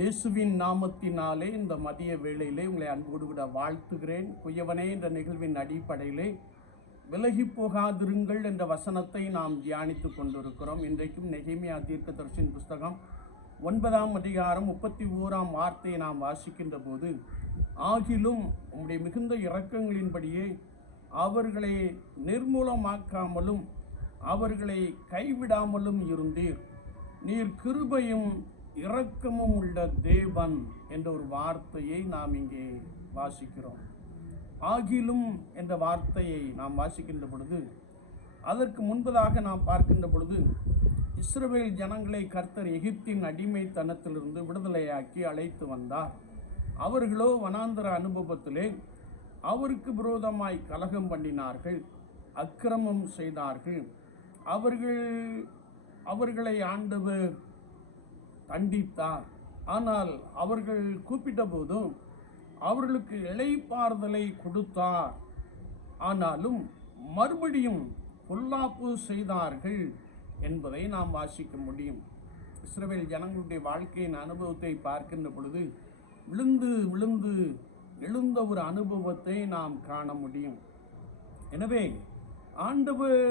இயேசுவின் நாமத்தினாலே இந்த மதிய வேளையிலே உங்களை அன்போடு கூட வாழ்த்துகிறேன். குயவனே என்ற நிகழ்வின் அடிப்படையிலே விலகி போகாதிருங்கள் என்ற வசனத்தை நாம் தியானித்துக் கொண்டிருக்கிறோம். இன்றைக்கும் நெகிமியா தீர்க்கதரிசியின் புஸ்தகம் ஒன்பதாம் அதிகாரம் முப்பத்தி ஓராம் வார்த்தையை நாம் வாசிக்கின்ற போது ஆகிலும் உங்களுடைய மிகுந்த இரக்கங்களின்படியே அவர்களை நிர்மூலமாக்காமலும் அவர்களை கைவிடாமலும் இருந்தீர். நீர் கிருபையும் இரக்கமும் உள்ள தேவன் என்ற ஒரு வார்த்தையை நாம் இங்கே வாசிக்கிறோம். ஆகிலும் என்ற வார்த்தையை நாம் வாசிக்கின்ற பொழுது அதற்கு முன்பதாக நாம் பார்க்கின்ற பொழுது இஸ்ரவேல் ஜனங்களை கர்த்தர் எகிப்தின் அடிமைத்தனத்திலிருந்து விடுதலையாக்கி அழைத்து வந்தார். அவர்களோ வனாந்தர அனுபவத்திலே அவருக்கு விரோதமாய் கலகம் பண்ணினார்கள் அக்கிரமம் செய்தார்கள். அவர்கள் அவர்களை ஆண்டவர் தண்டித்தார் ஆனால் அவர்கள் கூப்பிட்ட போதும் அவர்களுக்கு இளைப்பாறுதலை கொடுத்தார். ஆனாலும் மறுபடியும் பொல்லாப்பு செய்தார்கள் என்பதை நாம் வாசிக்க முடியும். இஸ்ரேல் ஜனங்களுடைய வாழ்க்கையின் அனுபவத்தை பார்க்கின்ற பொழுது விழுந்து விழுந்து எழுந்த ஒரு அனுபவத்தை நாம் காண முடியும். எனவே ஆண்டவர்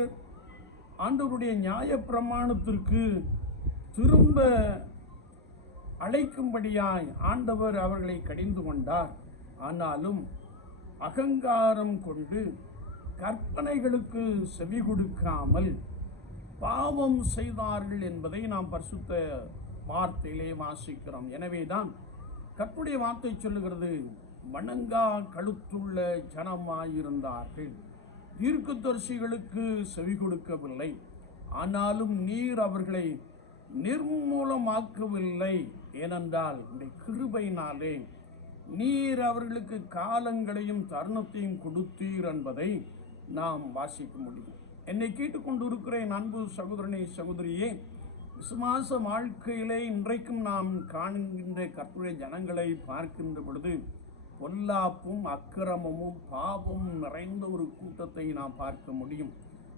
ஆண்டவருடைய நியாயப்பிரமாணத்திற்கு திரும்ப அழைக்கும்படியாய் ஆண்டவர் அவர்களை கடிந்து கொண்டார். ஆனாலும் அகங்காரம் கொண்டு கற்பனைகளுக்கு செவி கொடுக்காமல் பாவம் செய்தார்கள் என்பதை நாம் பரிசுத்த வார்த்தையிலே வாசிக்கிறோம். எனவேதான் கற்புடைய வார்த்தை சொல்லுகிறது வணங்கா கழுத்துள்ள ஜனமாயிருந்தார்கள். தீர்க்கதரிசிகளுக்கு செவி கொடுக்கவில்லை. ஆனாலும் நீர் அவர்களை நிர்மூலமாக்கவில்லை ஏனென்றால் இந்த கிருபையினாலே நீர் அவர்களுக்கு காலங்களையும் தருணத்தையும் கொடுத்தீர் என்பதை நாம் வாசிக்க முடியும். என்னை கேட்டுக்கொண்டிருக்கிறேன் அன்பு சகோதரனை சகோதரியே விசுவாச வாழ்க்கையிலே இன்றைக்கும் நாம் காண்கின்ற கற்புரை ஜனங்களை பார்க்கின்ற பொழுது பொல்லாப்பும் அக்கிரமமும் பாவமும் நிறைந்த ஒரு கூட்டத்தை நாம் பார்க்க முடியும்.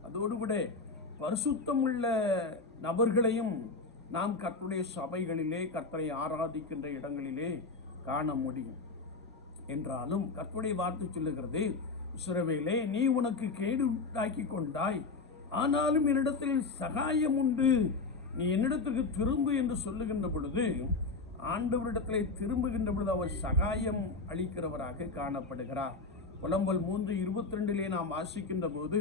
அதோடு கூட பரிசுத்தமுள்ள நபர்களையும் நாம் கற்றுடைய சபைகளிலே கர்த்தரை ஆராதிக்கின்ற இடங்களிலே காண முடியும். என்றாலும் கற்புடைய வார்த்தை சொல்லுகிறது சிறவேலே நீ உனக்கு கேடு உண்டாக்கி கொண்டாய். ஆனாலும் என்னிடத்தில் சகாயம் உண்டு. நீ என்னிடத்துக்கு திரும்பு என்று சொல்லுகின்ற பொழுது ஆண்டவரிடத்தில் திரும்புகின்ற பொழுது அவர் சகாயம் அளிக்கிறவராக காணப்படுகிறார். புலம்பல் மூன்று இருபத்தி ரெண்டிலே நாம் வாசிக்கின்ற போது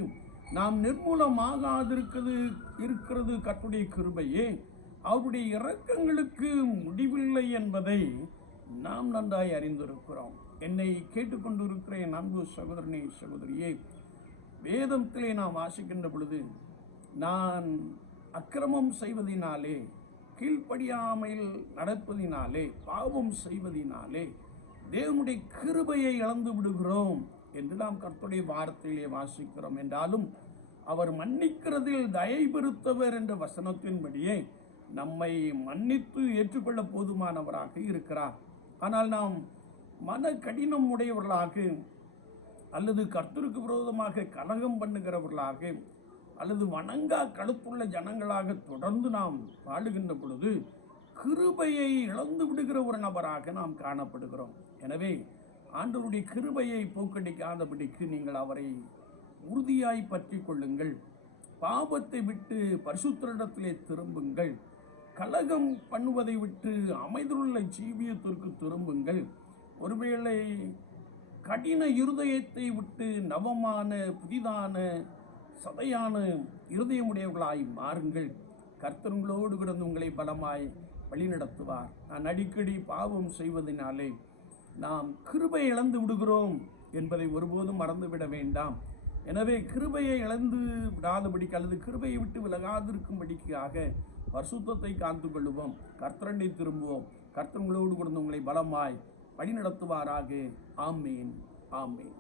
நாம் நிர்மூலமாகாதிருக்கிறது இருக்கிறது கற்புடைய கிருபையே. அவருடைய இறக்கங்களுக்கு முடிவில்லை என்பதை நாம் நன்றாய் அறிந்திருக்கிறோம். என்னை கேட்டுக்கொண்டிருக்கிற என் அன்பு சகோதரனே சகோதரியே வேதத்திலே நாம் வாசிக்கின்ற பொழுது நான் அக்கிரமம் செய்வதினாலே கீழ்ப்படியாமையில் நடப்பதினாலே பாவம் செய்வதினாலே தேவனுடைய கிருபையை இழந்து விடுகிறோம் என்று நாம் கர்த்தருடைய வார்த்தையிலே வாசிக்கிறோம். என்றாலும் அவர் மன்னிக்கிறதில் தயை பெருத்தவர் என்ற வசனத்தின்படியே நம்மை மன்னித்து ஏற்றுக்கொள்ள போதுமானவராக இருக்கிறார். ஆனால் நாம் மன கடினம் உடையவர்களாக அல்லது கர்த்தருக்கு விரோதமாக கலகம் பண்ணுகிறவர்களாக அல்லது வணங்கா கழுத்துள்ள ஜனங்களாக தொடர்ந்து நாம் வாழுகின்ற பொழுது கிருபையை இழந்து விடுகிற ஒரு நபராக நாம் காணப்படுகிறோம். எனவே ஆண்டவருடைய கிருபையை போக்கடிக்காதபடிக்கு நீங்கள் அவரை உறுதியாய் பற்றி கொள்ளுங்கள். பாவத்தை விட்டு பரிசுத்தரிடத்திலே திரும்புங்கள். கலகம் பண்ணுவதை விட்டு அமைதியுள்ள ஜீவியத்திற்கு திரும்புங்கள். ஒருவேளை கடின இருதயத்தை விட்டு நவமான புதிதான சதையான இருதயமுடையவர்களாய் மாறுங்கள். கர்த்தங்களோடு கிடந்து உங்களை பலமாய் வழிநடத்துவார். நான் அடிக்கடி பாவம் செய்வதனாலே நாம் கிருபை இழந்து விடுகிறோம் என்பதை ஒருபோதும் மறந்துவிட வேண்டாம். எனவே கிருபையை இழந்து விடாதபடிக்கு அல்லது கிருபையை விட்டு விலகாதிருக்கும்படிக்காக பரிசுத்தத்தை காத்து கொள்ளுவோம் கர்த்தரண்டை திரும்புவோம் கர்த்தங்களோடு கொடுத்து உங்களை பலமாய் வழிநடத்துவாராக ஆமீன். ஆமீன்.